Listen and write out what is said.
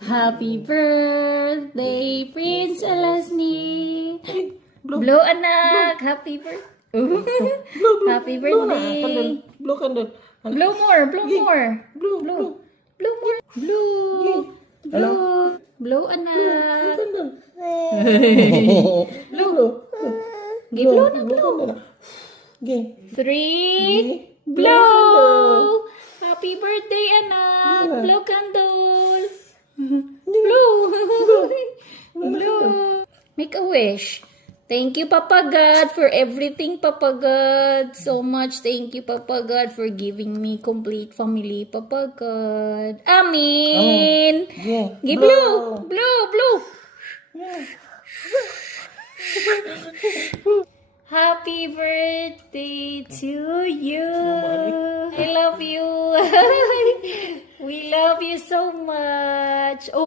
Happy birthday, Prince Alasni. Blow, anak. Happy birthday. Happy birthday. Blow candle. Blow more. Blow more. Blow, blow. Blow more. Blow. Hello? Blow, anak. Candle. Blow. Blow. Give blow na blow. Okay. 3. Blow. Happy birthday, anak. Blow candle. Blow. Blow. Make a wish. Thank you, Papa God, for everything, Papa God. So much. Thank you, Papa God, for giving me complete family, Papa God. Amen. Yeah. Give blow. Blow. Blow. Happy birthday to you. I love you. We love you so much. Oh.